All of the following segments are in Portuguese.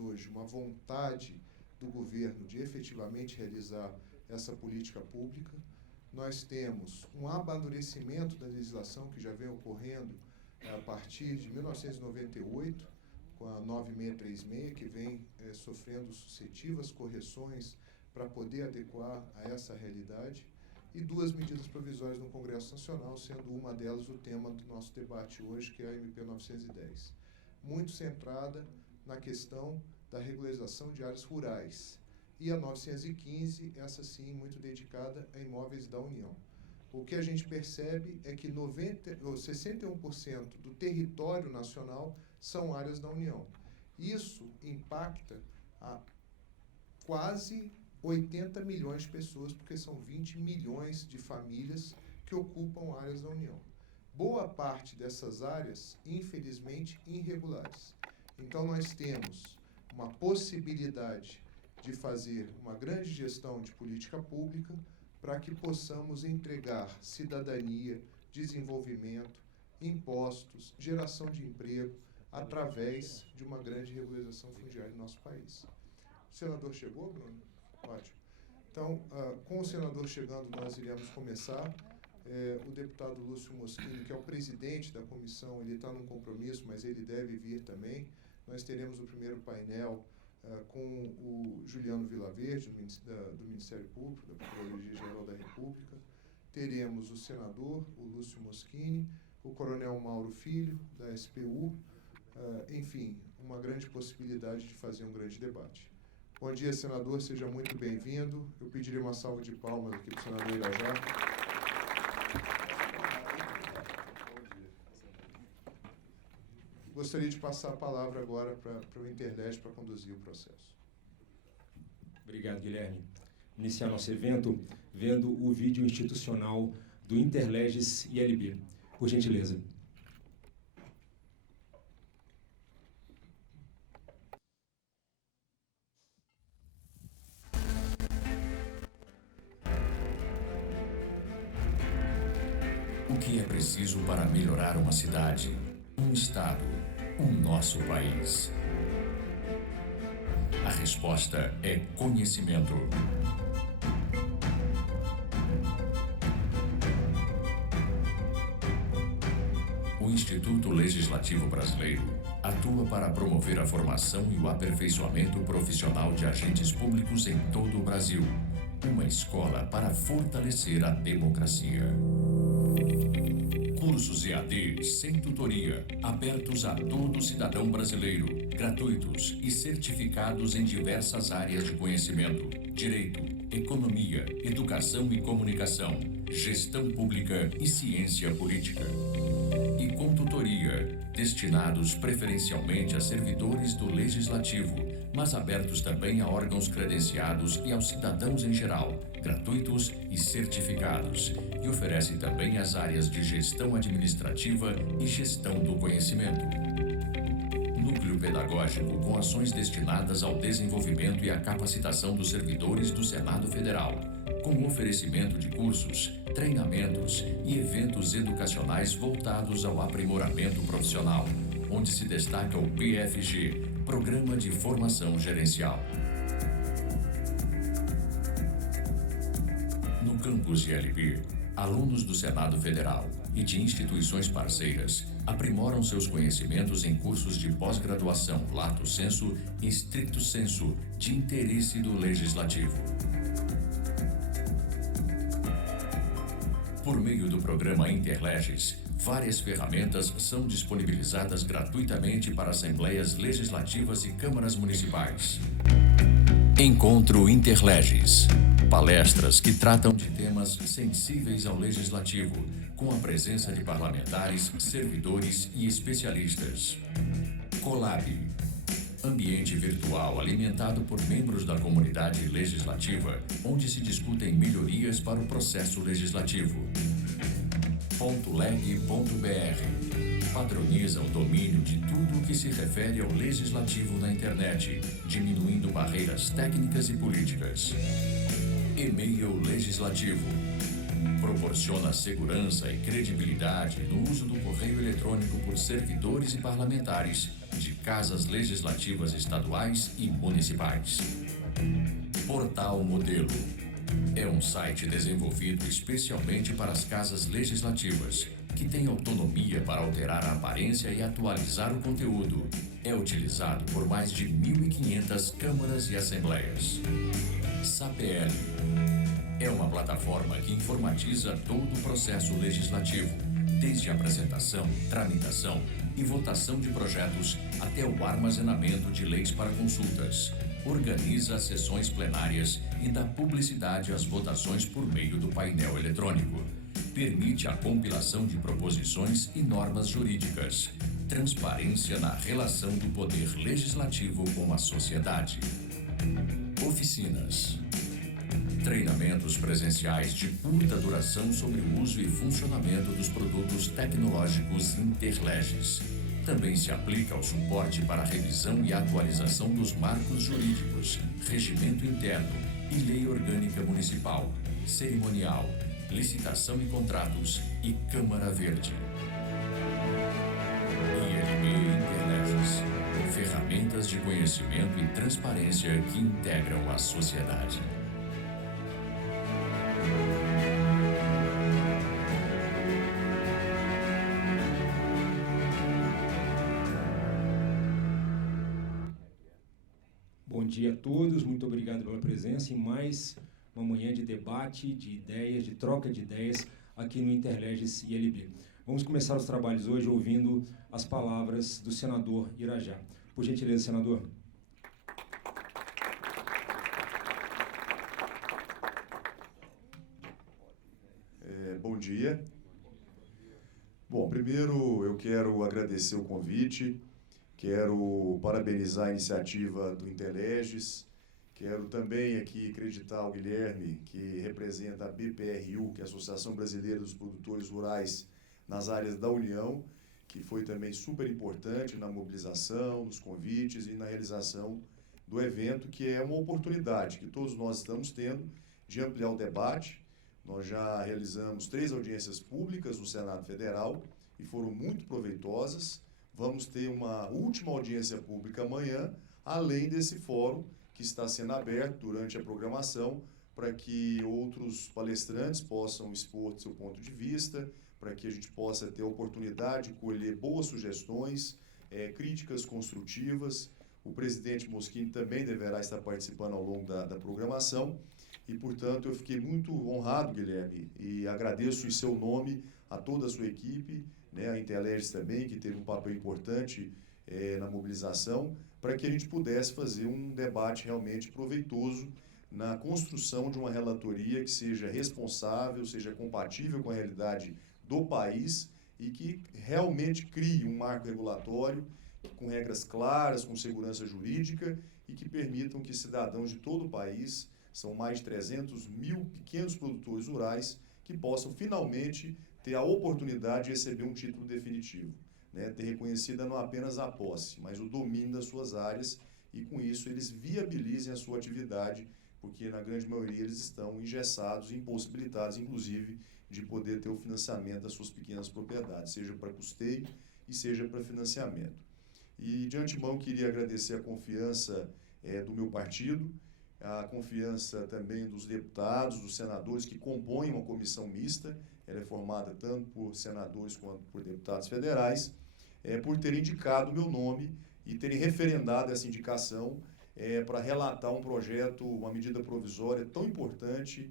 hoje uma vontade do governo de efetivamente realizar essa política pública. Nós temos um amadurecimento da legislação que já vem ocorrendo a partir de 1998, com a 9636, que vem sofrendo sucessivas correções para poder adequar a essa realidade, e 2 medidas provisórias no Congresso Nacional, sendo uma delas o tema do nosso debate hoje, que é a MP 910, muito centrada na questão da regularização de áreas rurais. E a 915, essa sim, muito dedicada a imóveis da União. O que a gente percebe é que 61% do território nacional são áreas da União. Isso impacta a quase 80 milhões de pessoas, porque são 20 milhões de famílias que ocupam áreas da União. Boa parte dessas áreas, infelizmente, irregulares. Então, nós temos uma possibilidade de fazer uma grande gestão de política pública para que possamos entregar cidadania, desenvolvimento, impostos, geração de emprego, através de uma grande regularização fundiária no nosso país. O senador chegou, Bruno? Ótimo. Então, com o senador chegando, nós iremos começar. O deputado Lúcio Moschini, que é o presidente da comissão, ele está num compromisso, mas ele deve vir também. Nós teremos o primeiro painel com o Juliano Vilaverde, do Ministério Público, da Procuradoria-Geral da República. Teremos o senador, o Lúcio Moschini, o coronel Mauro Filho, da SPU. Enfim, uma grande possibilidade de fazer um grande debate. Bom dia, senador, seja muito bem-vindo. Eu pediria uma salva de palmas aqui para o senador Irajá. Gostaria de passar a palavra agora para o Interlege para conduzir o processo. Obrigado, Guilherme. Iniciar nosso evento vendo o vídeo institucional do Interleges ILB. Por gentileza. O que é preciso para melhorar uma cidade, um estado, o nosso país? A resposta é conhecimento. O Instituto Legislativo Brasileiro atua para promover a formação e o aperfeiçoamento profissional de agentes públicos em todo o Brasil. Uma escola para fortalecer a democracia. Cursos EAD sem tutoria, abertos a todo cidadão brasileiro, gratuitos e certificados em diversas áreas de conhecimento: direito, economia, educação e comunicação, gestão pública e ciência política. E com tutoria, destinados preferencialmente a servidores do Legislativo, mas abertos também a órgãos credenciados e aos cidadãos em geral, gratuitos e certificados, e oferece também as áreas de gestão administrativa e gestão do conhecimento. Núcleo pedagógico com ações destinadas ao desenvolvimento e à capacitação dos servidores do Senado Federal, com oferecimento de cursos, treinamentos e eventos educacionais voltados ao aprimoramento profissional, onde se destaca o PFG, Programa de Formação Gerencial. No campus ILB, alunos do Senado Federal e de instituições parceiras aprimoram seus conhecimentos em cursos de pós-graduação lato sensu e stricto sensu de interesse do Legislativo. Por meio do programa Interleges, várias ferramentas são disponibilizadas gratuitamente para assembleias legislativas e câmaras municipais. Encontro Interleges. Palestras que tratam de temas sensíveis ao legislativo, com a presença de parlamentares, servidores e especialistas. Colab. Ambiente virtual alimentado por membros da comunidade legislativa, onde se discutem melhorias para o processo legislativo. .leg.br patroniza o domínio de tudo o que se refere ao legislativo na internet, diminuindo barreiras técnicas e políticas. E-mail legislativo Proporciona segurança e credibilidade no uso do correio eletrônico por servidores e parlamentares de casas legislativas estaduais e municipais. Portal Modelo é um site desenvolvido especialmente para as casas legislativas, que tem autonomia para alterar a aparência e atualizar o conteúdo. É utilizado por mais de 1.500 câmaras e assembleias. SAPL é uma plataforma que informatiza todo o processo legislativo, desde a apresentação, tramitação e votação de projetos até o armazenamento de leis para consultas. Organiza as sessões plenárias e dá publicidade às votações por meio do painel eletrônico. Permite a compilação de proposições e normas jurídicas. Transparência na relação do poder legislativo com a sociedade. Oficinas. Treinamentos presenciais de curta duração sobre o uso e funcionamento dos produtos tecnológicos Interleges. Também se aplica ao suporte para a revisão e atualização dos marcos jurídicos, regimento interno e lei orgânica municipal, cerimonial, licitação e contratos e Câmara Verde. ILB Interleges, ferramentas de conhecimento e transparência que integram a sociedade. Bom dia a todos, muito obrigado pela presença em mais uma manhã de debate, de ideias, de troca de ideias aqui no Interleges ILB. Vamos começar os trabalhos hoje ouvindo as palavras do senador Irajá. Por gentileza, senador. Bom dia. Bom, primeiro eu quero agradecer o convite, quero parabenizar a iniciativa do Interleges, quero também aqui acreditar o Guilherme, que representa a BPRU, que é a Associação Brasileira dos Produtores Rurais nas áreas da União, que foi também super importante na mobilização, nos convites e na realização do evento, que é uma oportunidade que todos nós estamos tendo de ampliar o debate. Nós já realizamos 3 audiências públicas no Senado Federal e foram muito proveitosas. Vamos ter uma última audiência pública amanhã, além desse fórum que está sendo aberto durante a programação para que outros palestrantes possam expor seu ponto de vista, para que a gente possa ter a oportunidade de colher boas sugestões, críticas construtivas. O presidente Moschini também deverá estar participando ao longo da programação. E, portanto, eu fiquei muito honrado, Guilherme, e agradeço em seu nome a toda a sua equipe, a Interleges também, que teve um papel importante na mobilização, para que a gente pudesse fazer um debate realmente proveitoso na construção de uma relatoria que seja responsável, seja compatível com a realidade do país e que realmente crie um marco regulatório com regras claras, com segurança jurídica e que permitam que cidadãos de todo o país, são mais de 300 mil pequenos produtores rurais, que possam finalmente ter a oportunidade de receber um título definitivo, ter reconhecida não apenas a posse, mas o domínio das suas áreas e com isso eles viabilizem a sua atividade, porque na grande maioria eles estão engessados e impossibilitados, inclusive, de poder ter o financiamento das suas pequenas propriedades, seja para custeio e seja para financiamento. E de antemão queria agradecer a confiança do meu partido, a confiança também dos deputados, dos senadores que compõem uma comissão mista, ela é formada tanto por senadores quanto por deputados federais, por terem indicado o meu nome e terem referendado essa indicação para relatar um projeto, uma medida provisória tão importante,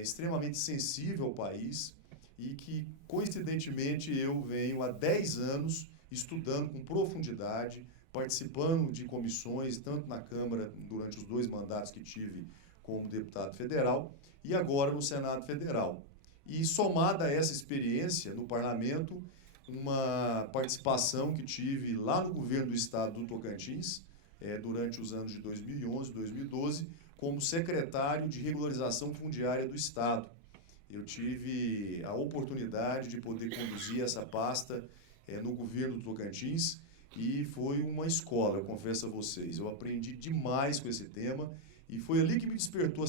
extremamente sensível ao país e que, coincidentemente, eu venho há 10 anos estudando com profundidade, participando de comissões, tanto na Câmara, durante os 2 mandatos que tive como deputado federal, e agora no Senado Federal. E somada a essa experiência no Parlamento, uma participação que tive lá no governo do estado do Tocantins, durante os anos de 2011 e 2012, como secretário de regularização fundiária do estado. Eu tive a oportunidade de poder conduzir essa pasta no governo do Tocantins, e foi uma escola, eu confesso a vocês. Eu aprendi demais com esse tema e foi ali que me despertou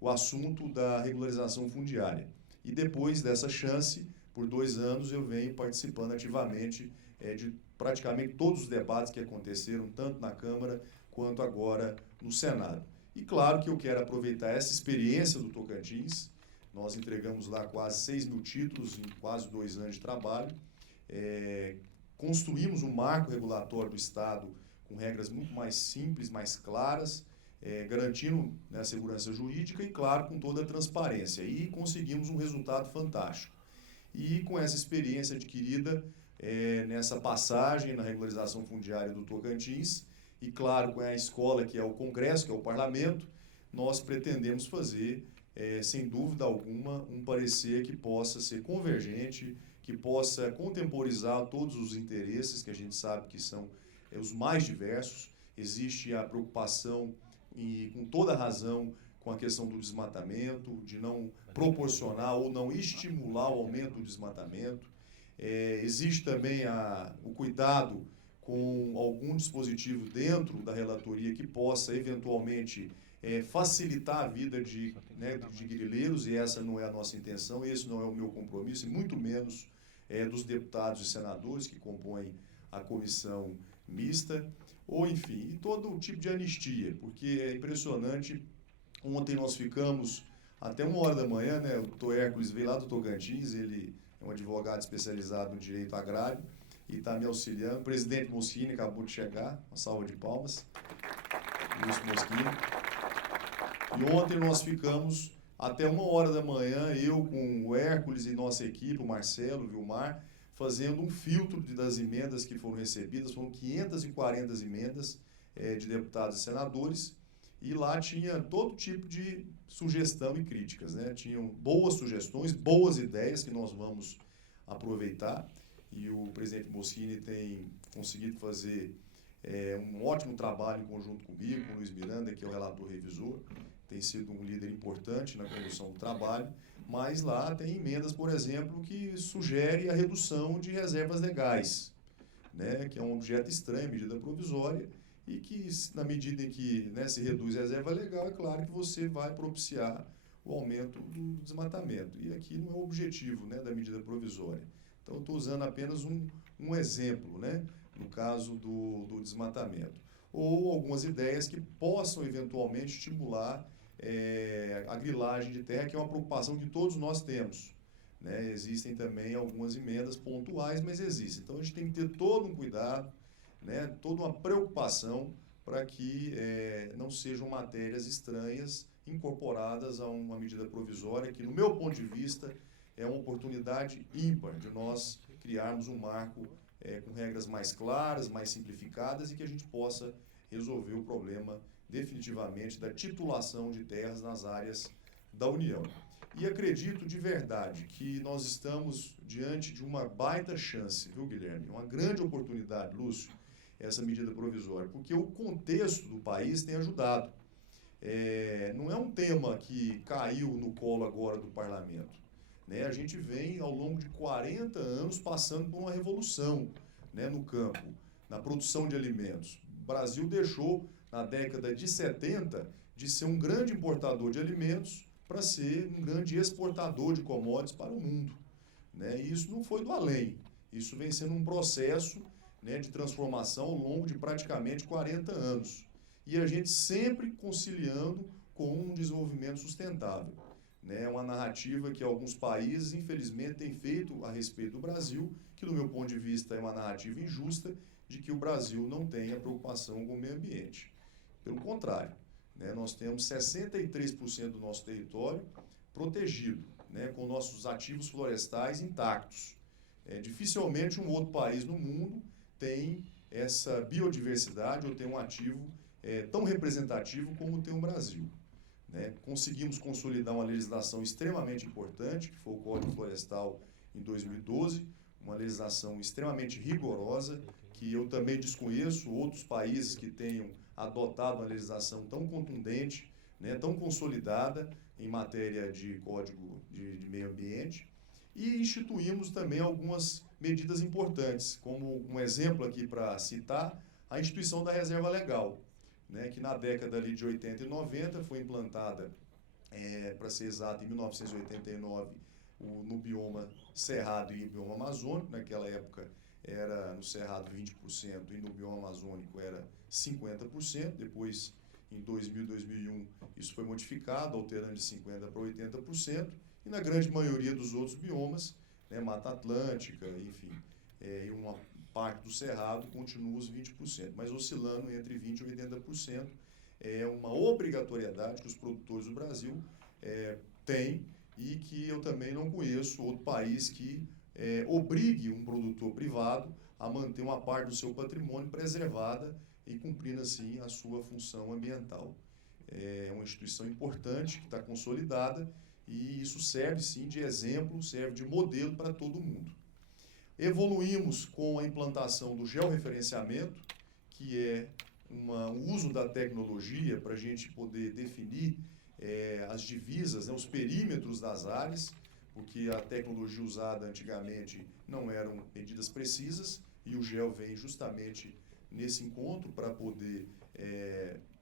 o assunto da regularização fundiária. E depois dessa chance, por 2 anos, eu venho participando ativamente de praticamente todos os debates que aconteceram, tanto na Câmara quanto agora no Senado. E claro que eu quero aproveitar essa experiência do Tocantins. Nós entregamos lá quase 6 mil títulos em quase 2 anos de trabalho. Construímos um marco regulatório do Estado com regras muito mais simples, mais claras, garantindo, né, a segurança jurídica e, claro, com toda a transparência. E conseguimos um resultado fantástico. E com essa experiência adquirida nessa passagem na regularização fundiária do Tocantins, e, claro, com a escola, que é o Congresso, que é o Parlamento, nós pretendemos fazer, sem dúvida alguma, um parecer que possa ser convergente, que possa contemporizar todos os interesses, que a gente sabe que são os mais diversos. Existe a preocupação, e com toda razão, com a questão do desmatamento, de não proporcionar ou não estimular o aumento do desmatamento. Existe também o cuidado com algum dispositivo dentro da relatoria que possa, eventualmente, facilitar a vida de grileiros, e essa não é a nossa intenção, esse não é o meu compromisso, e muito menos dos deputados e senadores que compõem a comissão mista, ou, enfim, e todo tipo de anistia, porque é impressionante. Ontem nós ficamos até 1h da manhã, né? O doutor Hércules veio lá do Tocantins, ele é um advogado especializado no direito agrário e está me auxiliando. O presidente Moschini acabou de chegar, uma salva de palmas. Luiz Moschini. E ontem nós ficamos até 1h da manhã, eu com o Hércules e nossa equipe, o Marcelo, o Vilmar, fazendo um filtro das emendas que foram recebidas. Foram 540 emendas de deputados e senadores, e lá tinha todo tipo de sugestão e críticas, né? Tinham boas sugestões, boas ideias que nós vamos aproveitar, e o presidente Moschini tem conseguido fazer um ótimo trabalho em conjunto comigo, com o Luiz Miranda, que é o relator revisor, tem sido um líder importante na condução do trabalho. Mas lá tem emendas, por exemplo, que sugere a redução de reservas legais, né, que é um objeto estranho, medida provisória, e que, na medida em que, né, se reduz a reserva legal, é claro que você vai propiciar o aumento do desmatamento. E aqui não é o objetivo, né, da medida provisória. Então, eu estou usando apenas um exemplo, né, no caso do desmatamento. Ou algumas ideias que possam, eventualmente, estimular a grilagem de terra, que é uma preocupação que todos nós temos, né? Existem também algumas emendas pontuais, mas existem. Então, a gente tem que ter todo um cuidado, né? Toda uma preocupação para que não sejam matérias estranhas incorporadas a uma medida provisória, que, no meu ponto de vista, é uma oportunidade ímpar de nós criarmos um marco com regras mais claras, mais simplificadas, e que a gente possa resolver o problema definitivamente da titulação de terras nas áreas da União. E acredito de verdade que nós estamos diante de uma baita chance, viu, Guilherme? Uma grande oportunidade, Lúcio, essa medida provisória, porque o contexto do país tem ajudado. Não é um tema que caiu no colo agora do parlamento, né? A gente vem, ao longo de 40 anos, passando por uma revolução, né, no campo, na produção de alimentos. O Brasil deixou, na década de 70, de ser um grande importador de alimentos para ser um grande exportador de commodities para o mundo, né? E isso não foi do além. Isso vem sendo um processo, né, de transformação ao longo de praticamente 40 anos. E a gente sempre conciliando com um desenvolvimento sustentável, né? Uma narrativa que alguns países, infelizmente, têm feito a respeito do Brasil, que, do meu ponto de vista, é uma narrativa injusta, de que o Brasil não tenha preocupação com o meio ambiente. Pelo contrário, né, nós temos 63% do nosso território protegido, né, com nossos ativos florestais intactos. Dificilmente um outro país no mundo tem essa biodiversidade ou tem um ativo tão representativo como tem o Brasil, né? Conseguimos consolidar uma legislação extremamente importante, que foi o Código Florestal em 2012, uma legislação extremamente rigorosa, que eu também desconheço outros países que tenham adotado uma legislação tão contundente, né, tão consolidada em matéria de código de meio ambiente. E instituímos também algumas medidas importantes, como um exemplo aqui para citar, a instituição da reserva legal, né, que na década ali de 80 e 90 foi implantada para ser exato, em 1989, no bioma Cerrado e bioma Amazônico. Naquela época era no Cerrado 20% e no bioma Amazônico era 50%. Depois, em 2000, 2001, isso foi modificado, alterando de 50% para 80%. E na grande maioria dos outros biomas, né, Mata Atlântica, enfim, e uma parte do Cerrado continua os 20%, mas oscilando entre 20% e 80%. É uma obrigatoriedade que os produtores do Brasil têm, e que eu também não conheço outro país que obrigue um produtor privado a manter uma parte do seu patrimônio preservada e cumprindo, assim, a sua função ambiental. É uma instituição importante que está consolidada, e isso serve, sim, de exemplo, serve de modelo para todo mundo. Evoluímos com a implantação do georreferenciamento, que é o uso da tecnologia para a gente poder definir as divisas, né, os perímetros das áreas, porque a tecnologia usada antigamente não eram medidas precisas, e o GEO vem justamente nesse encontro para poder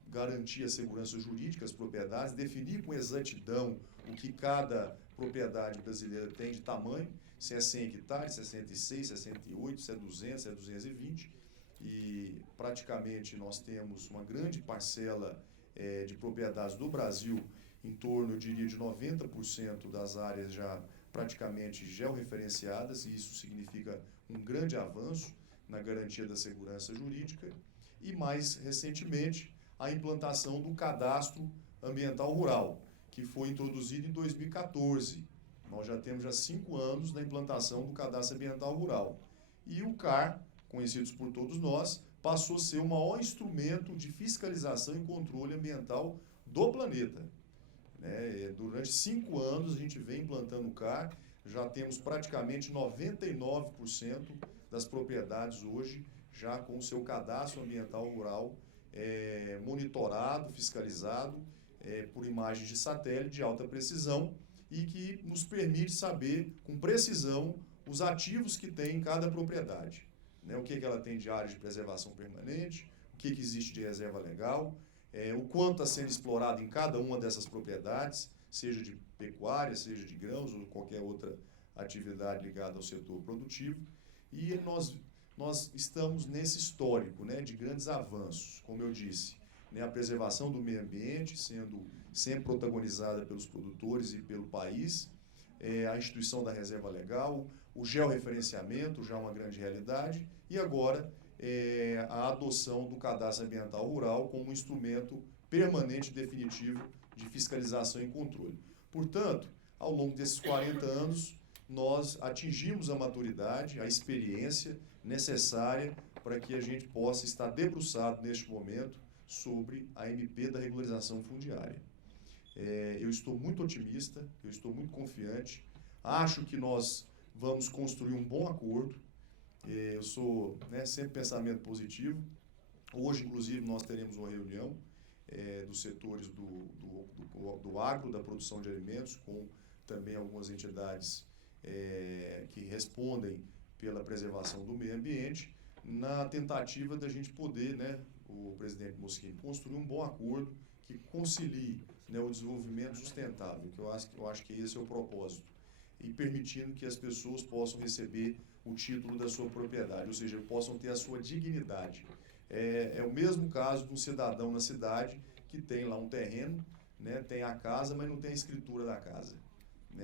garantir a segurança jurídica, as propriedades, definir com exatidão o que cada propriedade brasileira tem de tamanho, se é 100 hectares, se é 106, se é 108, se é 200, se é 220, e praticamente nós temos uma grande parcela de propriedades do Brasil, em torno, eu diria, de 90% das áreas já praticamente georreferenciadas, e isso significa um grande avanço na garantia da segurança jurídica. E, mais recentemente, a implantação do Cadastro Ambiental Rural, que foi introduzido em 2014. Nós já temos 5 anos da implantação do Cadastro Ambiental Rural. E o CAR, conhecidos por todos nós, passou a ser o maior instrumento de fiscalização e controle ambiental do planeta. Durante 5 anos a gente vem implantando o CAR, já temos praticamente 99% das propriedades hoje já com o seu cadastro ambiental rural monitorado, fiscalizado por imagens de satélite de alta precisão, e que nos permite saber com precisão os ativos que tem em cada propriedade. O que ela tem de área de preservação permanente, o que existe de reserva legal, o quanto está sendo explorado em cada uma dessas propriedades, seja de pecuária, seja de grãos ou qualquer outra atividade ligada ao setor produtivo. E nós estamos nesse histórico, de grandes avanços, como eu disse, a preservação do meio ambiente sendo sempre protagonizada pelos produtores e pelo país, a instituição da reserva legal, o georreferenciamento, já uma grande realidade, e agora a adoção do Cadastro Ambiental Rural como um instrumento permanente e definitivo de fiscalização e controle. Portanto, ao longo desses 40 anos, nós atingimos a maturidade, a experiência necessária para que a gente possa estar debruçado neste momento sobre a MP da regularização fundiária. Eu estou muito otimista, eu estou muito confiante, acho que nós vamos construir um bom acordo. Eu sou sempre pensamento positivo. Hoje, inclusive, nós teremos uma reunião dos setores do agro, da produção de alimentos, com também algumas entidades que respondem pela preservação do meio ambiente, na tentativa da gente poder, o presidente Moschini, construir um bom acordo que concilie o desenvolvimento sustentável, que eu acho que esse é o propósito, e permitindo que as pessoas possam receber o título da sua propriedade, ou seja, possam ter a sua dignidade. É o mesmo caso de um cidadão na cidade que tem lá um terreno, tem a casa, mas não tem a escritura da casa.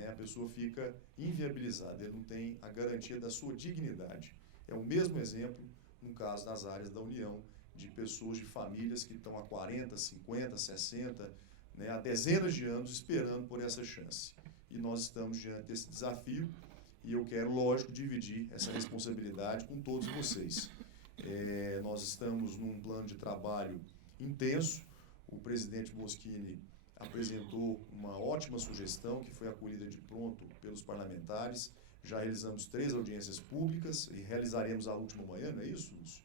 A pessoa fica inviabilizada, ele não tem a garantia da sua dignidade. É o mesmo exemplo no caso das áreas da União, de pessoas, de famílias que estão há 40, 50, 60, há dezenas de anos esperando por essa chance. E nós estamos diante desse desafio, e eu quero, lógico, dividir essa responsabilidade com todos vocês. Nós estamos num plano de trabalho intenso. O presidente Moschini apresentou uma ótima sugestão, que foi acolhida de pronto pelos parlamentares. Já realizamos 3 audiências públicas e realizaremos a última amanhã, não é isso, Lúcio?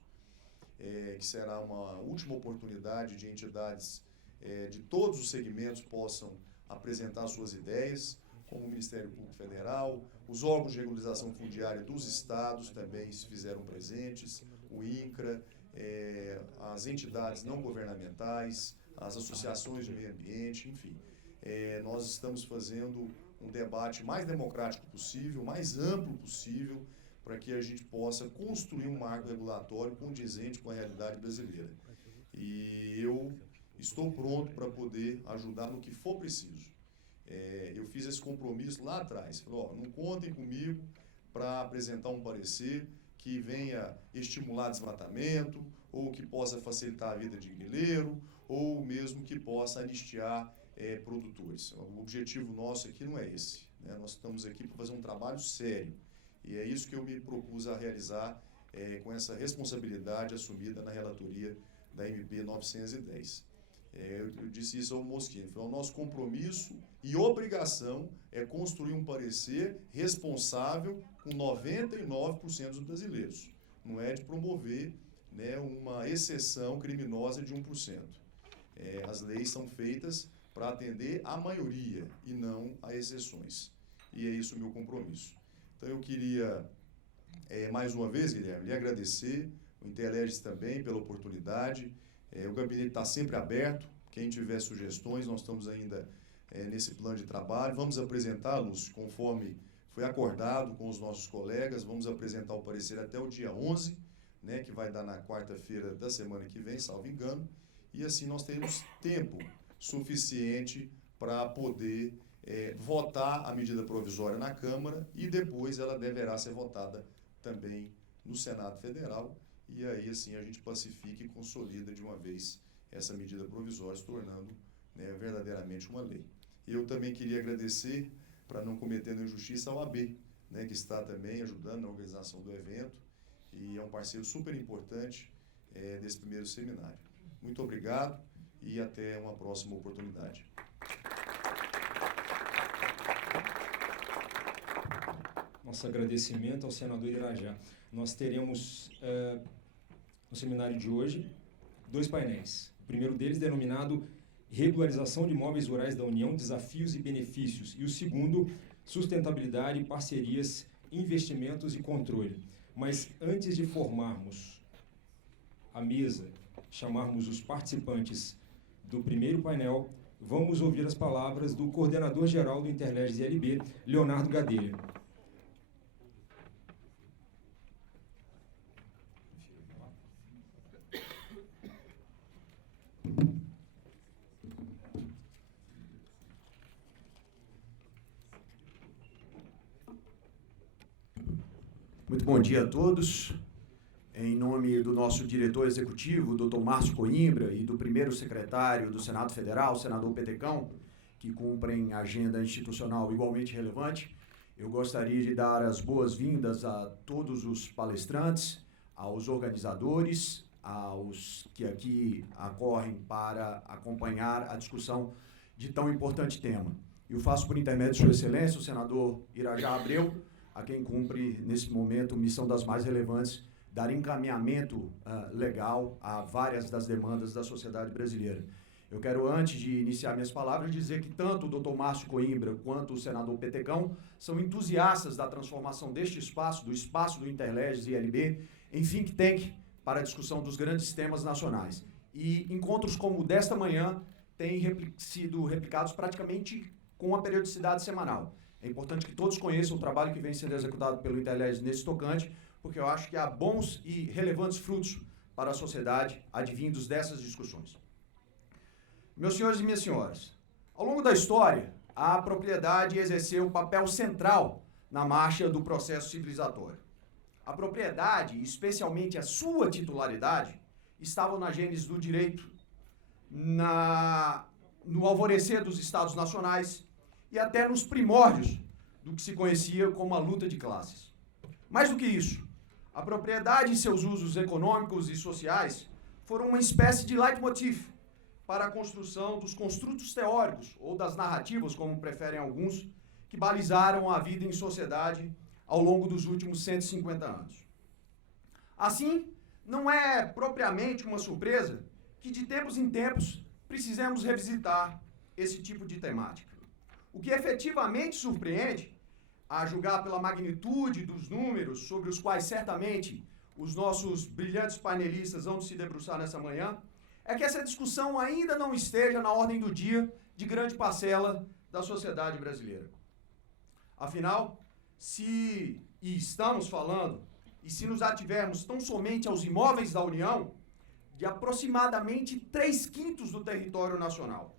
Que será uma última oportunidade de entidades de todos os segmentos possam apresentar suas ideias, como o Ministério Público Federal, os órgãos de regularização fundiária dos estados também se fizeram presentes, o INCRA, as entidades não governamentais, as associações de meio ambiente, enfim. nós estamos fazendo um debate mais democrático possível, mais amplo possível, para que a gente possa construir um marco regulatório condizente com a realidade brasileira. E eu estou pronto para poder ajudar no que for preciso. Eu fiz esse compromisso lá atrás. Falei, não contem comigo para apresentar um parecer que venha estimular desmatamento, ou que possa facilitar a vida de grileiro, ou mesmo que possa anistiar produtores. O objetivo nosso aqui não é esse, né? Nós estamos aqui para fazer um trabalho sério. E é isso que eu me propus a realizar com essa responsabilidade assumida na relatoria da MP 910. Eu disse isso ao Moschini. O nosso compromisso e obrigação é construir um parecer responsável com 99% dos brasileiros. Não é de promover, né, uma exceção criminosa de 1%. As leis são feitas para atender a maioria e não a exceções. E é isso o meu compromisso. Então eu queria, mais uma vez, Guilherme, lhe agradecer, o Interleges também pela oportunidade. O gabinete está sempre aberto. Quem tiver sugestões, nós estamos ainda nesse plano de trabalho. Vamos apresentá-los conforme foi acordado com os nossos colegas. Vamos apresentar o parecer até o dia 11, né, que vai dar na quarta-feira da semana que vem, salvo engano. E assim nós teremos tempo suficiente para poder votar a medida provisória na Câmara e depois ela deverá ser votada também no Senado Federal. E aí, assim, a gente pacifica e consolida de uma vez essa medida provisória, se tornando, né, verdadeiramente uma lei. Eu também queria agradecer, para não cometer injustiça, ao AB, né, que está também ajudando na organização do evento e é um parceiro super importante desse primeiro seminário. Muito obrigado e até uma próxima oportunidade. Nosso agradecimento ao senador Irajá. Nós teremos, no seminário de hoje, 2 painéis. O primeiro deles denominado Regularização de Imóveis Rurais da União, Desafios e Benefícios. E o segundo, Sustentabilidade, Parcerias, Investimentos e Controle. Mas antes de formarmos a mesa, chamarmos os participantes do primeiro painel, vamos ouvir as palavras do coordenador-geral do Interleges ILB, Leonardo Gadelha. Muito bom dia a todos. Em nome do nosso diretor executivo, Dr. Márcio Coimbra, e do primeiro secretário do Senado Federal, senador Petecão, que cumprem agenda institucional igualmente relevante, eu gostaria de dar as boas-vindas a todos os palestrantes, aos organizadores, aos que aqui acorrem para acompanhar a discussão de tão importante tema. Eu faço por intermédio de Sua Excelência, o senador Irajá Abreu, a quem cumpre, nesse momento, missão das mais relevantes, dar encaminhamento legal a várias das demandas da sociedade brasileira. Eu quero, antes de iniciar minhas palavras, dizer que tanto o Dr. Márcio Coimbra quanto o senador Petecão são entusiastas da transformação deste espaço, do espaço do Interleges ILB, em think tank para a discussão dos grandes temas nacionais. E encontros como o desta manhã têm sido replicados praticamente com a periodicidade semanal. É importante que todos conheçam o trabalho que vem sendo executado pelo Interleges nesse tocante, porque eu acho que há bons e relevantes frutos para a sociedade advindos dessas discussões. Meus senhores e minhas senhoras, ao longo da história, a propriedade exerceu um papel central na marcha do processo civilizatório. A propriedade, especialmente a sua titularidade, estavam na gênese do direito, no alvorecer dos Estados nacionais e até nos primórdios do que se conhecia como a luta de classes. Mais do que isso, a propriedade e seus usos econômicos e sociais foram uma espécie de leitmotiv para a construção dos construtos teóricos, ou das narrativas, como preferem alguns, que balizaram a vida em sociedade ao longo dos últimos 150 anos. Assim, não é propriamente uma surpresa que, de tempos em tempos, precisemos revisitar esse tipo de temática. O que efetivamente surpreende, a julgar pela magnitude dos números sobre os quais certamente os nossos brilhantes painelistas vão se debruçar nessa manhã, é que essa discussão ainda não esteja na ordem do dia de grande parcela da sociedade brasileira. Afinal, se estamos falando, e se nos ativermos tão somente aos imóveis da União, de aproximadamente 3/5 do território nacional.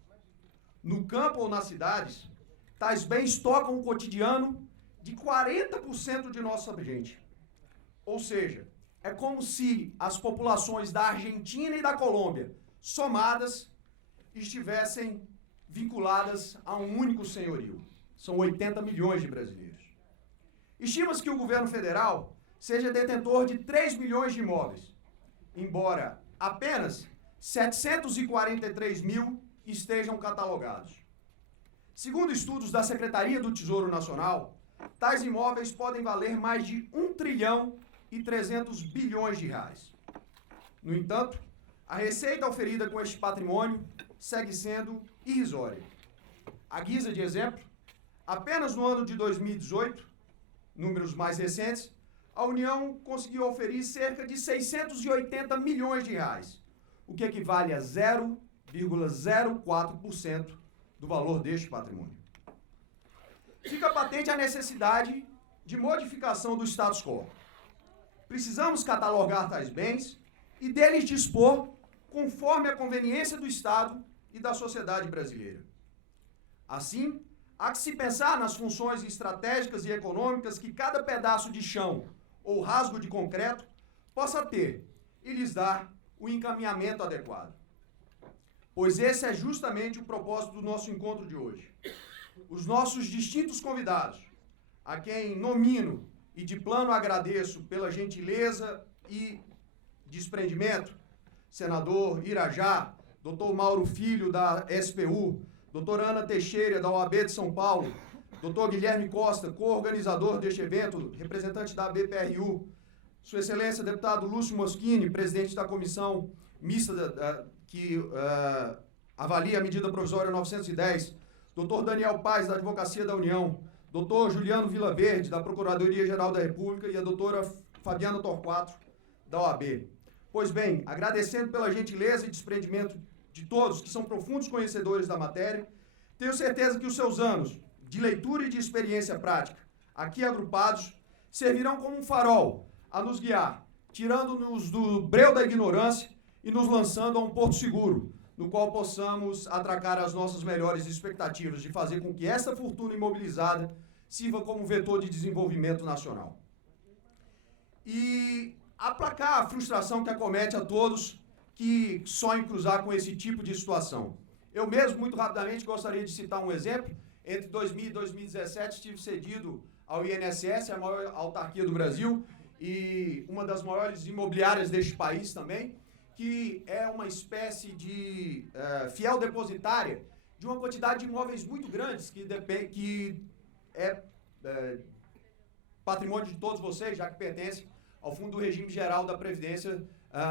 No campo ou nas cidades, tais bens tocam o cotidiano de 40% de nossa gente. Ou seja, é como se as populações da Argentina e da Colômbia, somadas, estivessem vinculadas a um único senhorio. São 80 milhões de brasileiros. Estima-se que o governo federal seja detentor de 3 milhões de imóveis, embora apenas 743 mil estejam catalogados. Segundo estudos da Secretaria do Tesouro Nacional, tais imóveis podem valer mais de 1 trilhão e 300 bilhões de reais. No entanto, a receita oferida com este patrimônio segue sendo irrisória. À guisa de exemplo, apenas no ano de 2018, números mais recentes, a União conseguiu oferir cerca de 680 milhões de reais, o que equivale a 0,04% do valor deste patrimônio. Fica patente a necessidade de modificação do status quo. Precisamos catalogar tais bens e deles dispor conforme a conveniência do Estado e da sociedade brasileira. Assim, há que se pensar nas funções estratégicas e econômicas que cada pedaço de chão ou rasgo de concreto possa ter e lhes dar o encaminhamento adequado. Pois esse é justamente o propósito do nosso encontro de hoje. Os nossos distintos convidados, a quem nomino e de plano agradeço pela gentileza e desprendimento, senador Irajá, doutor Mauro Filho, da SPU, doutora Ana Teixeira, da OAB de São Paulo, doutor Guilherme Costa, co-organizador deste evento, representante da ABPRU, Sua Excelência, deputado Lúcio Moschini, presidente da comissão mista que avalia a medida provisória 910, doutor Daniel Paes, da Advocacia da União, doutor Juliano Vilaverde, da Procuradoria-Geral da República, e a doutora Fabiana Torquato, da OAB. Pois bem, agradecendo pela gentileza e desprendimento de todos que são profundos conhecedores da matéria, tenho certeza que os seus anos de leitura e de experiência prática, aqui agrupados, servirão como um farol a nos guiar, tirando-nos do breu da ignorância e nos lançando a um porto seguro, no qual possamos atracar as nossas melhores expectativas de fazer com que essa fortuna imobilizada sirva como vetor de desenvolvimento nacional. E aplacar a frustração que acomete a todos que sonham cruzar com esse tipo de situação. Eu mesmo, muito rapidamente, gostaria de citar um exemplo. Entre 2000 e 2017, estive cedido ao INSS, a maior autarquia do Brasil, e uma das maiores imobiliárias deste país também, que é uma espécie de fiel depositária de uma quantidade de imóveis muito grandes, que é patrimônio de todos vocês, já que pertence ao Fundo do Regime Geral da Previdência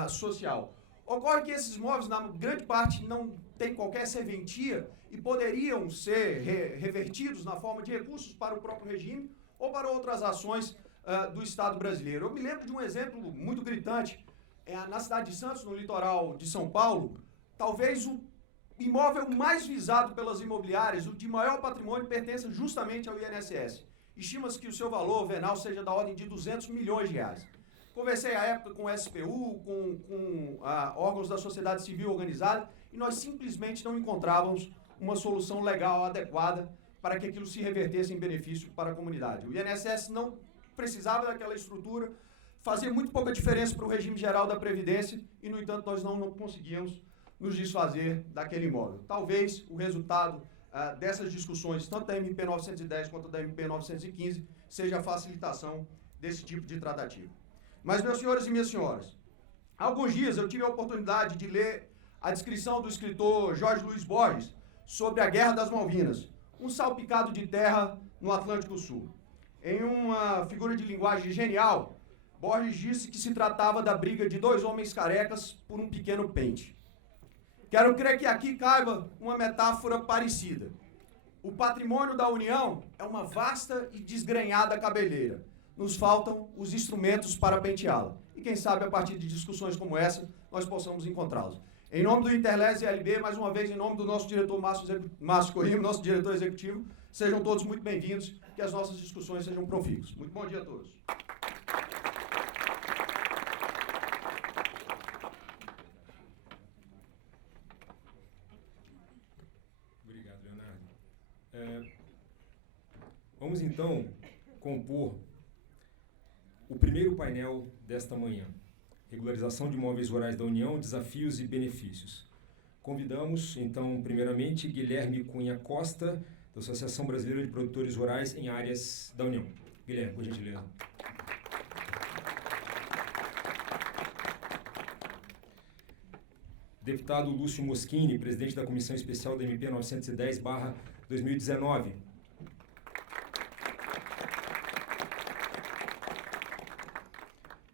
Social. Ocorre que esses imóveis, na grande parte, não têm qualquer serventia e poderiam ser revertidos na forma de recursos para o próprio regime ou para outras ações do Estado brasileiro. Eu me lembro de um exemplo muito gritante. Na cidade de Santos, no litoral de São Paulo, talvez o imóvel mais visado pelas imobiliárias, o de maior patrimônio, pertence justamente ao INSS. Estima-se que o seu valor venal seja da ordem de 200 milhões de reais. Conversei à época com o SPU, com órgãos da sociedade civil organizada, e nós simplesmente não encontrávamos uma solução legal adequada para que aquilo se revertesse em benefício para a comunidade. O INSS não precisava daquela estrutura, fazia muito pouca diferença para o regime geral da Previdência e, no entanto, nós não conseguíamos nos desfazer daquele imóvel. Talvez o resultado dessas discussões, tanto da MP 910 quanto da MP 915, seja a facilitação desse tipo de tratativa. Mas, meus senhores e minhas senhoras, há alguns dias eu tive a oportunidade de ler a descrição do escritor Jorge Luiz Borges sobre a Guerra das Malvinas, um salpicado de terra no Atlântico Sul. Em uma figura de linguagem genial, Borges disse que se tratava da briga de dois homens carecas por um pequeno pente. Quero crer que aqui caiba uma metáfora parecida. O patrimônio da União é uma vasta e desgrenhada cabeleira. Nos faltam os instrumentos para penteá-la. E quem sabe, a partir de discussões como essa, nós possamos encontrá-los. Em nome do Interlege ILB, mais uma vez, em nome do nosso diretor Márcio Coimbra, nosso diretor executivo, sejam todos muito bem-vindos, que as nossas discussões sejam profícuas. Muito bom dia a todos. Obrigado, Leonardo. Vamos, então, compor o primeiro painel desta manhã. Regularização de imóveis rurais da União, desafios e benefícios. Convidamos, então, primeiramente, Guilherme Cunha Costa, da Associação Brasileira de Produtores Rurais em Áreas da União. Guilherme, por gentileza. Deputado Lúcio Moschini, presidente da Comissão Especial da MP 910/2019.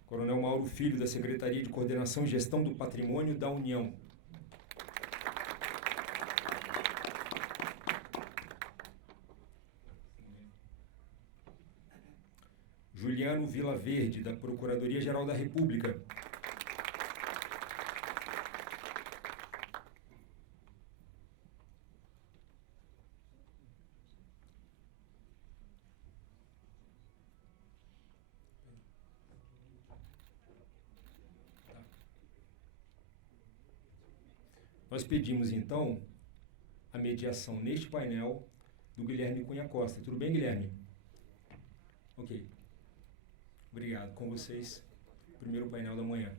Coronel Mauro Filho, da Secretaria de Coordenação e Gestão do Patrimônio da União. Juliano Vilaverde, da Procuradoria-Geral da República. Nós pedimos, então, a mediação neste painel do Guilherme Cunha Costa. Tudo bem, Guilherme? Ok. Obrigado. Com vocês, primeiro painel da manhã.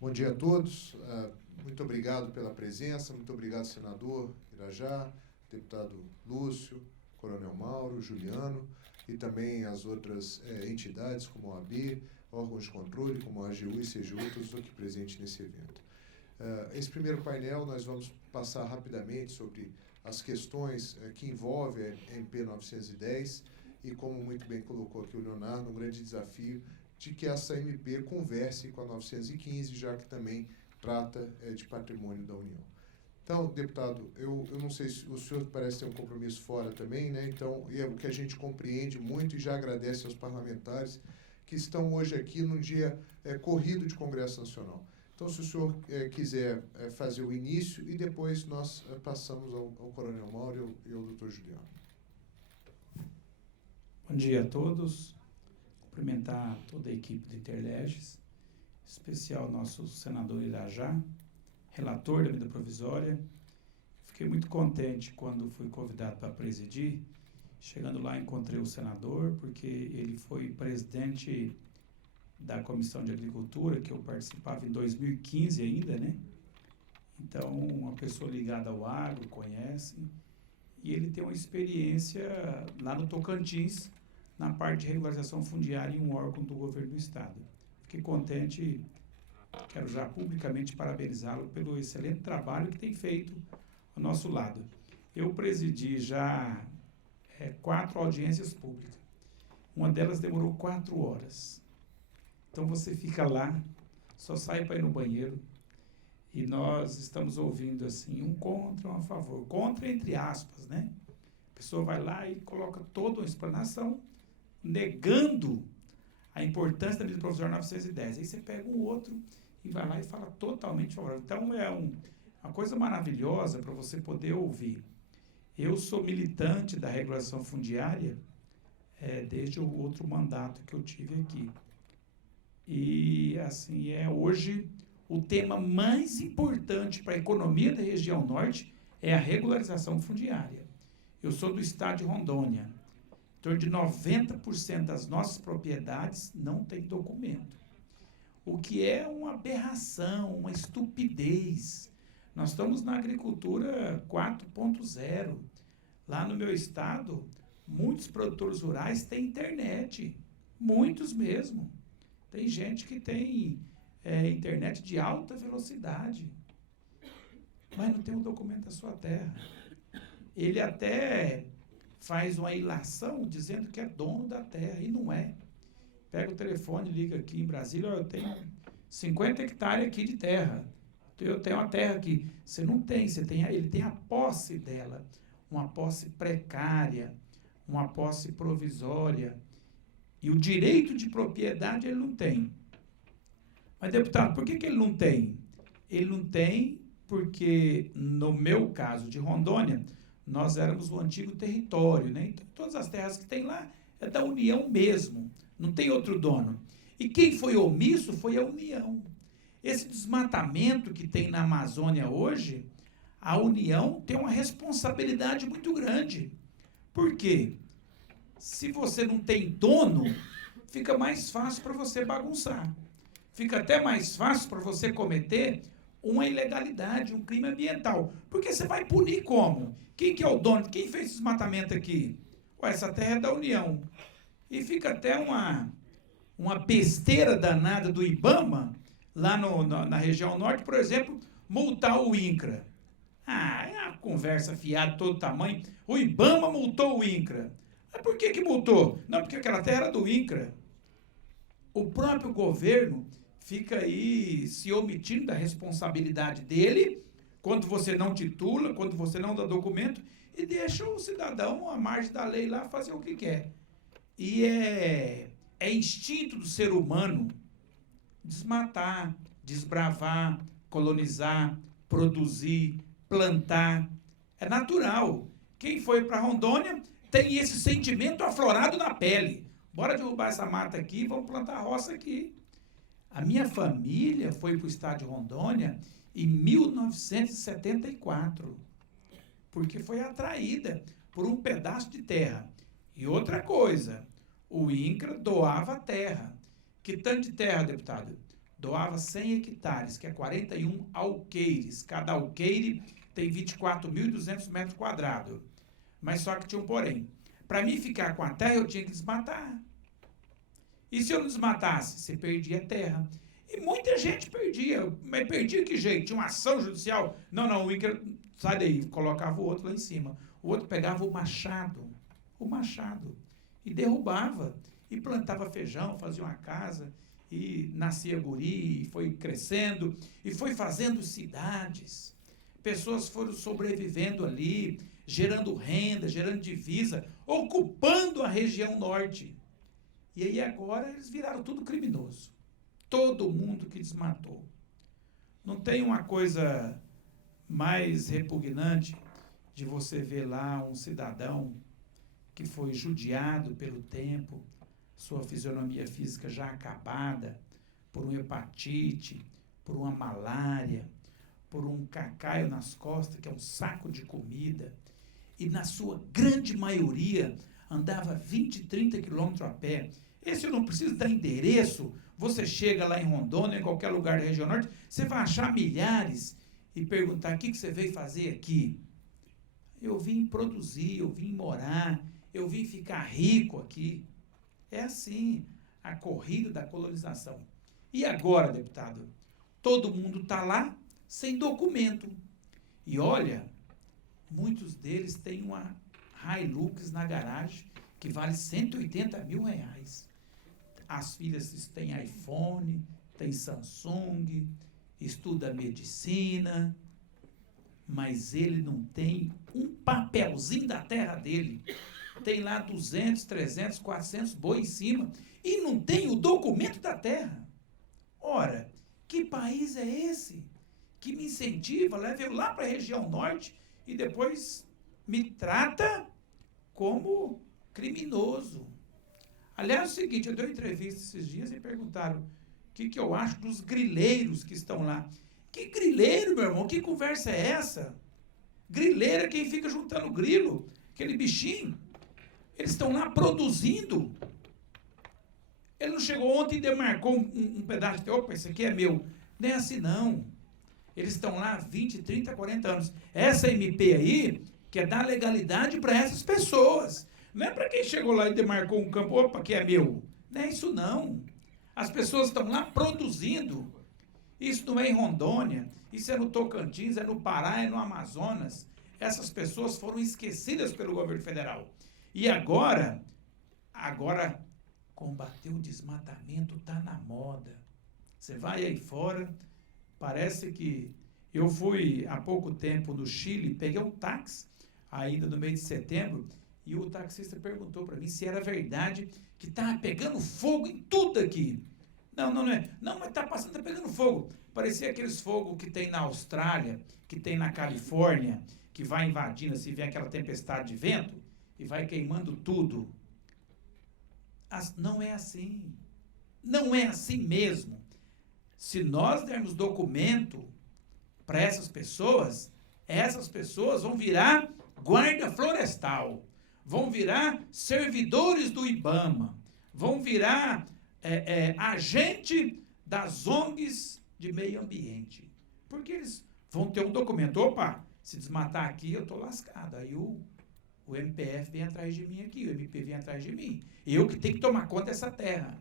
Bom dia a todos. Muito obrigado pela presença. Muito obrigado, senador Irajá, deputado Lúcio, coronel Mauro, Juliano, e também as outras entidades, como a OAB, órgãos de controle, como a AGU e CGU, todos aqui presentes nesse evento. Esse primeiro painel nós vamos passar rapidamente sobre as questões que envolvem a MP 910 e, como muito bem colocou aqui o Leonardo, um grande desafio de que essa MP converse com a 915, já que também trata de patrimônio da União. Então, deputado, eu não sei se o senhor parece ter um compromisso fora também, né? Então, é o que a gente compreende muito e já agradece aos parlamentares que estão hoje aqui num dia corrido de Congresso Nacional. Então, se o senhor quiser fazer o início e depois nós passamos ao coronel Mauro e ao doutor Juliano. Bom dia a todos. Cumprimentar toda a equipe do Interleges, em especial nosso senador Irajá, relator da medida provisória. Fiquei muito contente quando fui convidado para presidir. Chegando lá, encontrei o senador, porque ele foi presidente da Comissão de Agricultura, que eu participava em 2015 ainda, né? Então, uma pessoa ligada ao agro, conhece, e ele tem uma experiência lá no Tocantins, na parte de regularização fundiária em um órgão do governo do Estado. Fiquei contente, quero já publicamente parabenizá-lo pelo excelente trabalho que tem feito ao nosso lado. Eu presidi já 4 audiências públicas. Uma delas demorou 4 horas. Então você fica lá, só sai para ir no banheiro, e nós estamos ouvindo assim, um contra, um a favor. Contra, entre aspas, né? A pessoa vai lá e coloca toda uma explanação, negando a importância da medida provisória 910. Aí você pega um outro e vai lá e fala totalmente favorável. Então, é uma coisa maravilhosa para você poder ouvir. Eu sou militante da regulação fundiária desde o outro mandato que eu tive aqui. E, assim, hoje o tema mais importante para a economia da região norte é a regularização fundiária. Eu sou do estado de Rondônia. Em torno de 90% das nossas propriedades não tem documento. O que é uma aberração, uma estupidez. Nós estamos na agricultura 4.0. Lá no meu estado, muitos produtores rurais têm internet. Muitos mesmo. Tem gente que tem internet de alta velocidade, mas não tem um documento da sua terra. Ele até faz uma ilação dizendo que é dono da terra, e não é. Pega o telefone, liga aqui em Brasília, eu tenho 50 hectares aqui de terra. Eu tenho uma terra aqui. Você não tem, ele tem a posse dela, uma posse precária, uma posse provisória. E o direito de propriedade ele não tem. Mas, deputado, por que ele não tem? Ele não tem porque, no meu caso de Rondônia, nós éramos o antigo território, né? Então, todas as terras que tem lá é da União mesmo, não tem outro dono. E quem foi omisso foi a União. Esse desmatamento que tem na Amazônia hoje, a União tem uma responsabilidade muito grande. Por quê? Se você não tem dono, fica mais fácil para você bagunçar. Fica até mais fácil para você cometer uma ilegalidade, um crime ambiental. Porque você vai punir como? Quem que é o dono? Quem fez esse desmatamento aqui? Ué, essa terra é da União. E fica até uma besteira danada do IBAMA, lá na região norte, por exemplo, multar o INCRA. Ah, é uma conversa fiada de todo tamanho. O IBAMA multou o INCRA. Mas por que multou? Não, porque aquela terra era do INCRA. O próprio governo fica aí se omitindo da responsabilidade dele, quando você não titula, quando você não dá documento, e deixa o cidadão à margem da lei lá fazer o que quer. E é instinto do ser humano desmatar, desbravar, colonizar, produzir, plantar. É natural. Quem foi para Rondônia tem esse sentimento aflorado na pele. Bora derrubar essa mata aqui e vamos plantar roça aqui. A minha família foi para o estado de Rondônia em 1974, porque foi atraída por um pedaço de terra. E outra coisa, o INCRA doava terra. Que tanto de terra, deputado? Doava 100 hectares, que é 41 alqueires. Cada alqueire tem 24.200 metros quadrados. Mas só que tinha um porém. Para mim ficar com a terra, eu tinha que desmatar. E se eu não desmatasse? Você perdia a terra. E muita gente perdia. Mas perdia que jeito? Tinha uma ação judicial? Não, o INCRA, sai daí, colocava o outro lá em cima. O outro pegava o machado, e derrubava. E plantava feijão, fazia uma casa, e nascia guri, e foi crescendo, e foi fazendo cidades. Pessoas foram sobrevivendo ali, gerando renda, gerando divisa, ocupando a região norte. E aí agora eles viraram tudo criminoso. Todo mundo que desmatou. Não tem uma coisa mais repugnante de você ver lá um cidadão que foi judiado pelo tempo, sua fisionomia física já acabada, por uma hepatite, por uma malária, por um cacaio nas costas, que é um saco de comida, e na sua grande maioria andava 20, 30 quilômetros a pé. Esse eu não preciso dar endereço, você chega lá em Rondônia, em qualquer lugar da região norte, você vai achar milhares e perguntar, o que você veio fazer aqui? Eu vim produzir, eu vim morar, eu vim ficar rico aqui. É assim, a corrida da colonização. E agora, deputado? Todo mundo está lá sem documento. E olha, muitos deles têm uma Hilux na garagem que vale 180 mil reais. As filhas têm iPhone, têm Samsung, estuda medicina, mas ele não tem um papelzinho da terra dele. Tem lá 200, 300, 400 boi em cima e não tem o documento da terra. Ora, que país é esse que me incentiva, leva eu lá para a região norte e depois me trata como criminoso? Aliás, é o seguinte, eu dei uma entrevista esses dias e perguntaram o que eu acho dos grileiros que estão lá. Que grileiro, meu irmão? Que conversa é essa? Grileiro é quem fica juntando grilo, aquele bichinho. Eles estão lá produzindo. Ele não chegou ontem e demarcou um pedaço de... Opa, esse aqui é meu. Nem assim, não. Eles estão lá há 20, 30, 40 anos. Essa MP aí quer dar legalidade para essas pessoas. Não é para quem chegou lá e demarcou um campo, opa, que é meu. Não é isso, não. As pessoas estão lá produzindo. Isso não é em Rondônia, isso é no Tocantins, é no Pará, é no Amazonas. Essas pessoas foram esquecidas pelo governo federal. E agora combater o desmatamento está na moda. Você vai aí fora, parece que... Eu fui há pouco tempo no Chile, peguei um táxi, ainda no mês de setembro, E o taxista perguntou para mim se era verdade que estava pegando fogo em tudo aqui. Não é. Não, mas está passando, está pegando fogo. Parecia aqueles fogos que tem na Austrália, que tem na Califórnia, que vai invadindo, assim, vem aquela tempestade de vento e vai queimando tudo. Não é assim. Não é assim mesmo. Se nós dermos documento para essas pessoas vão virar guarda florestal, vão virar servidores do IBAMA, vão virar agente das ONGs de meio ambiente. Porque eles vão ter um documento. Opa, se desmatar aqui, eu estou lascado. Aí o MPF vem atrás de mim aqui, o MP vem atrás de mim. Eu que tenho que tomar conta dessa terra.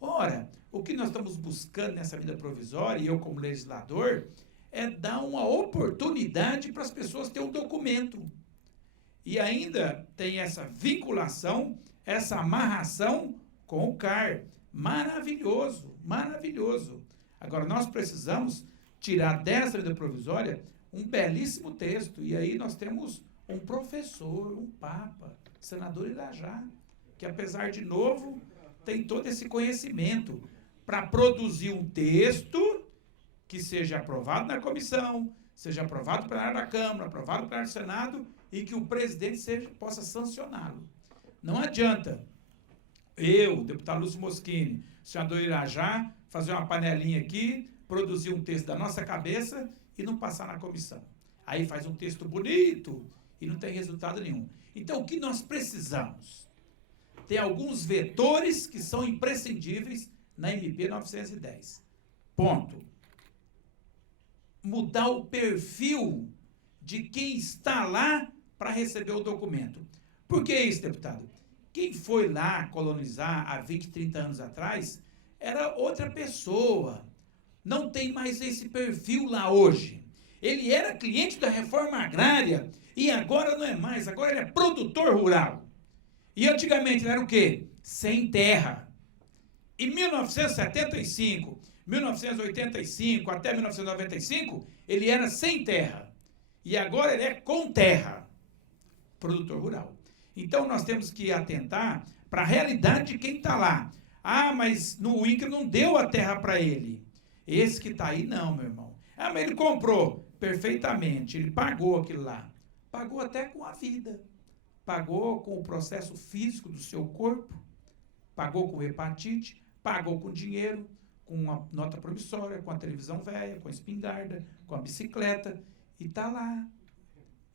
Ora, o que nós estamos buscando nessa medida provisória, e eu como legislador, é dar uma oportunidade para as pessoas terem um documento. E ainda tem essa vinculação, essa amarração com o CAR. Maravilhoso, maravilhoso. Agora, nós precisamos tirar dessa medida provisória um belíssimo texto. E aí nós temos um professor, um papa, senador Irajá, que apesar de novo, tem todo esse conhecimento para produzir um texto que seja aprovado na comissão, seja aprovado no plenário da Câmara, aprovado no plenário do Senado e que o presidente possa sancioná-lo. Não adianta eu, deputado Lúcio Moschini, senador Irajá, fazer uma panelinha aqui, produzir um texto da nossa cabeça e não passar na comissão. Aí faz um texto bonito e não tem resultado nenhum. Então, o que nós precisamos? Tem alguns vetores que são imprescindíveis na MP 910. Ponto. Mudar o perfil de quem está lá para receber o documento. Por que isso, deputado? Quem foi lá colonizar há 20, 30 anos atrás era outra pessoa. Não tem mais esse perfil lá hoje. Ele era cliente da reforma agrária e agora não é mais. Agora ele é produtor rural. E antigamente ele era o quê? Sem terra. Em 1975, 1985 até 1995, ele era sem terra. E agora ele é com terra. Produtor rural. Então, nós temos que atentar para a realidade de quem está lá. Ah, mas no INCRA não deu a terra para ele. Esse que está aí, não, meu irmão. Ah, mas ele comprou perfeitamente, ele pagou aquilo lá. Pagou até com a vida. Pagou com o processo físico do seu corpo. Pagou com hepatite. Pagou com dinheiro, com uma nota promissória, com a televisão velha, com a espingarda, com a bicicleta. E está lá.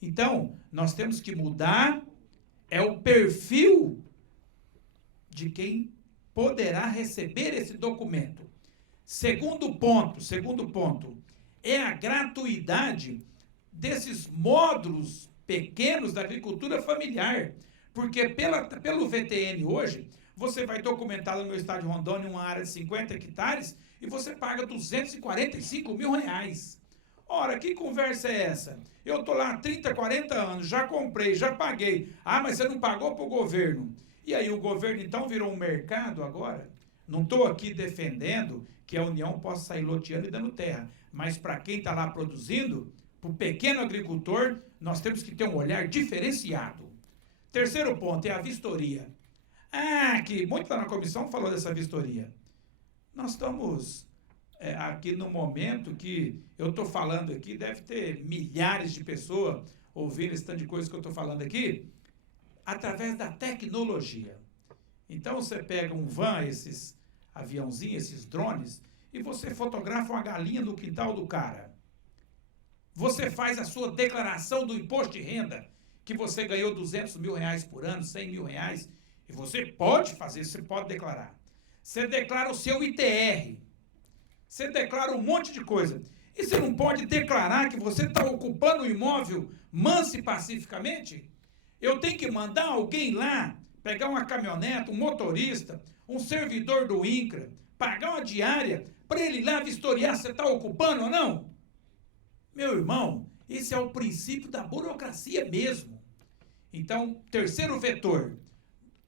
Então, nós temos que mudar o perfil de quem poderá receber esse documento. Segundo ponto, é a gratuidade desses módulos pequenos da agricultura familiar. Porque pelo VTN hoje, você vai documentar no meu estado de Rondônia uma área de 50 hectares e você paga R$245 mil. Ora, que conversa é essa? Eu estou lá há 30, 40 anos, já comprei, já paguei. Ah, mas você não pagou para o governo. E aí o governo então virou um mercado agora? Não estou aqui defendendo que a União possa sair loteando e dando terra. Mas para quem está lá produzindo, para o pequeno agricultor, nós temos que ter um olhar diferenciado. Terceiro ponto é a vistoria. Ah, que muito lá na comissão falou dessa vistoria. Nós estamos aqui no momento que eu estou falando aqui, deve ter milhares de pessoas ouvindo esse tanto de coisa que eu estou falando aqui, através da tecnologia. Então, você pega um van, esses aviãozinhos, esses drones, e você fotografa uma galinha no quintal do cara. Você faz a sua declaração do imposto de renda, que você ganhou R$200 mil por ano, R$100 mil, e você pode fazer, você pode declarar. Você declara o seu ITR, você declara um monte de coisa. E você não pode declarar que você está ocupando o imóvel manso e pacificamente? Eu tenho que mandar alguém lá, pegar uma caminhoneta, um motorista, um servidor do INCRA, pagar uma diária, para ele ir lá vistoriar se você está ocupando ou não? Meu irmão, esse é o princípio da burocracia mesmo. Então, terceiro vetor,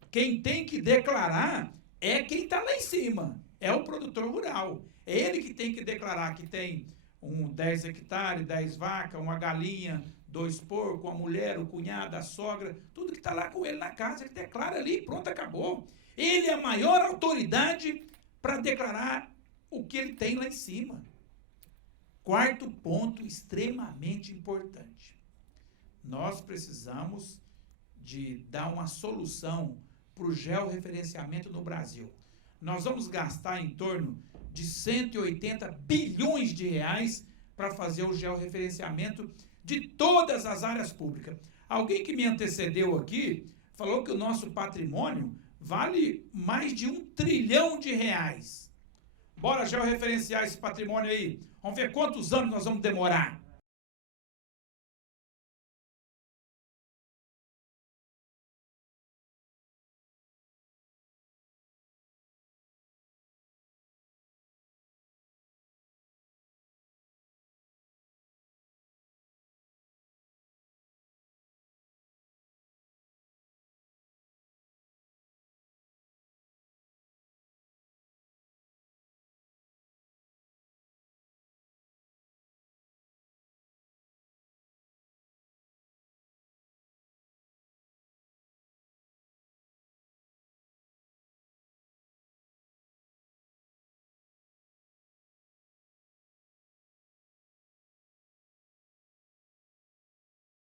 quem tem que declarar é quem está lá em cima, é o produtor rural. É ele que tem que declarar que tem 10 hectares, 10 vacas, uma galinha, 2 porcos, a mulher, o cunhado, a sogra, tudo que está lá com ele na casa, ele declara ali, pronto, acabou. Ele é a maior autoridade para declarar o que ele tem lá em cima. Quarto ponto extremamente importante. Nós precisamos de dar uma solução para o georreferenciamento no Brasil. Nós vamos gastar em torno de 180 bilhões de reais para fazer o georreferenciamento de todas as áreas públicas. Alguém que me antecedeu aqui falou que o nosso patrimônio vale mais de 1 trilhão de reais. Bora georreferenciar esse patrimônio aí. Vamos ver quantos anos nós vamos demorar.